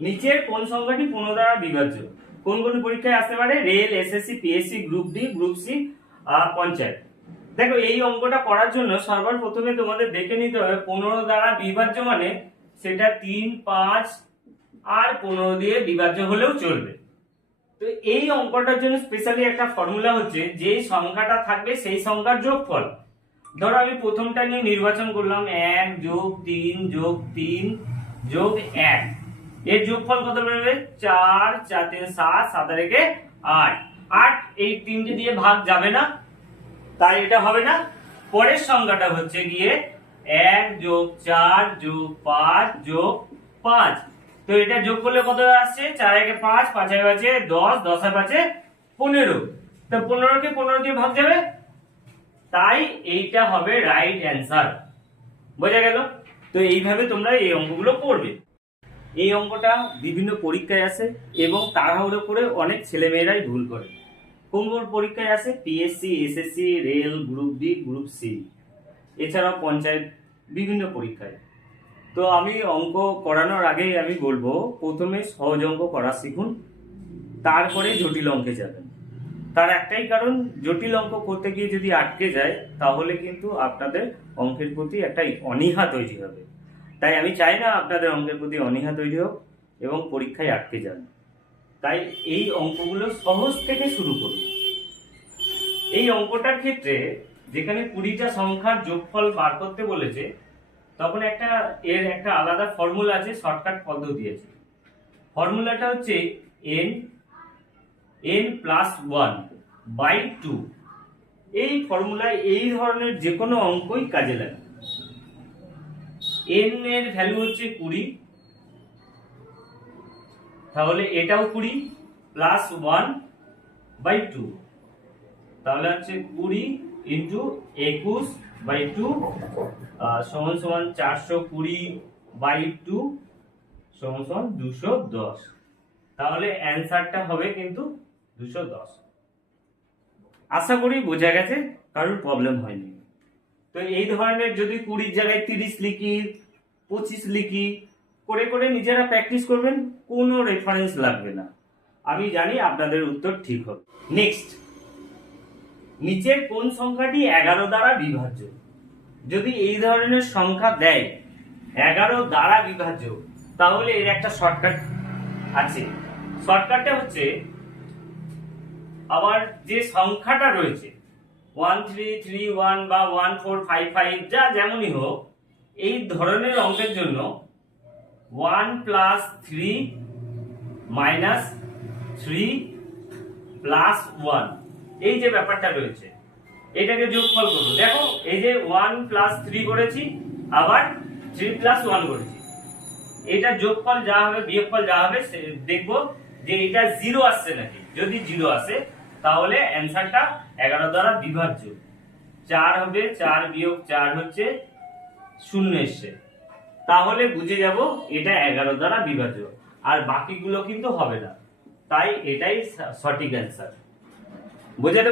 নিচের কোন সংখ্যাটি 15 দ্বারা বিভাজ্য? কোন কোন পরীক্ষায় আসতে পারে? Rail, SSC, PSC, group D, group C, panchayat. দেখো, এই অঙ্কটা করার জন্য সবার প্রথমে তোমাদের দেখে নিতে হবে 15 দ্বারা বিভাজ্য মানে সেটা 3, 5 আর 15 দিয়ে বিভাজ্য হলেও চলবে। তো এই অঙ্কটার জন্য স্পেশালি একটা ফর্মুলা হচ্ছে, যে সংখ্যাটা থাকবে সেই সংখ্যার যোগফল। ধরো আমি প্রথমটা নিয়ে নির্বাচন করলাম 1 যোগ 3 যোগ 3 যোগ 1, এর যোগফল কত বেরোবে? 4, 4 3 7, 7 আর 1 8। 8 এই তিনটে দিয়ে ভাগ যাবে না, তাই এটা হবে না। পরের সংখ্যাটা হচ্ছে গিয়ে 1 যোগ 4 যোগ 5 যোগ 5। তো এটা যোগ করলে কত আসছে? 4 1 5, 5 5 10, 10 5 15। তো 15 কে 15 দিয়ে ভাগ যাবে, তাই এইটা হবে রাইট অ্যান্সার। বোঝা গেল? তো এইভাবে তোমরা এই অঙ্কগুলো করবে। এই অঙ্কটা বিভিন্ন পরীক্ষায় আসে এবং তাড়াহুড়ো করে অনেক ছেলেমেয়েরাই ভুল করে। কোন কোন পরীক্ষায় আসে? PSC, SSC, rail, group D, group C, এছাড়াও পঞ্চায়েত, বিভিন্ন পরীক্ষায়। তো আমি অঙ্ক করানোর আগেই আমি বলবো, প্রথমে সহজ অঙ্ক করা শিখুন, তারপরে জটিল অঙ্কে যাবেন। তার একটাই কারণ, জটিল অঙ্ক করতে গিয়ে যদি আটকে যায় তাহলে কিন্তু আপনাদের অঙ্কের প্রতি একটা অনীহা তৈরি হবে। তাই আমি চাই না আপনাদের অঙ্কের প্রতি অনীহা তৈরি হোক এবং পরীক্ষায় আটকে যান। তাই এই অঙ্কগুলো সহজ থেকে শুরু করুন। এই অঙ্কটার ক্ষেত্রে যেখানে 20টা সংখ্যার যোগফল বার করতে বলেছে, তখন এর একটা আলাদা ফর্মুলা আছে, শর্টকাট পদ্ধতি আছে। ফর্মুলাটা হচ্ছে n+1/2। এই ফর্মুলায় এই ধরনের যে কোনো অঙ্কই কাজে লাগে। n এর ভ্যালু হচ্ছে 20, তাহলে এটাও 20 প্লাস 1/2, তাহলে হচ্ছে 20 ইন্টু 21/2 সমান সমান 420/2 সমান সমান 210। তাহলে অ্যান্সারটা হবে কিন্তু 210। আশা করি বোঝা গেছে, কারোর প্রবলেম হয়নি। তো এই ধরনের যদি 20 জায়গায় 30 লিখি, 25 লিখি, করে করে নিজেরা প্র্যাকটিস করবেন, কোনো রেফারেন্স লাগবে না। আমি জানি আপনাদের উত্তর ঠিক হবে। নেক্সট, নিচের কোন সংখ্যাটি 11 দ্বারা বিভাজ্য? যদি এই ধরনের সংখ্যা দেয় 11 দ্বারা বিভাজ্য, তাহলে এর একটা শর্টকাট আছে। শর্টকাটটা হচ্ছে, আবার যে সংখ্যাটা রয়েছে 1331 বা 1455, যা যেমনই হোক, এই ধরনের অঙ্কের জন্য 1 + 3 - 3 + 1, এই যে ব্যাপারটা রয়েছে, এটাকে যোগফল করব। দেখো, এই যে 1 + 3 করেছি, আবার 3 + 1 করেছি, এটা যোগফল যা হবে বিয়োগফল যা হবে দেখবো যে এটা 0 আসছে নাকি। যদি 0 আসে তাহলে অ্যান্সারটা 11 দ্বারা বিভাজ্য। 4 হবে, 4 - 4 হচ্ছে 0 এসছে, তাহলে বুঝে যাব এটা 11 দ্বারা বিভাজ্য। আর বাকিগুলো কিন্তু হবে না, তাই এটাই সঠিক অ্যান্সার। বুঝে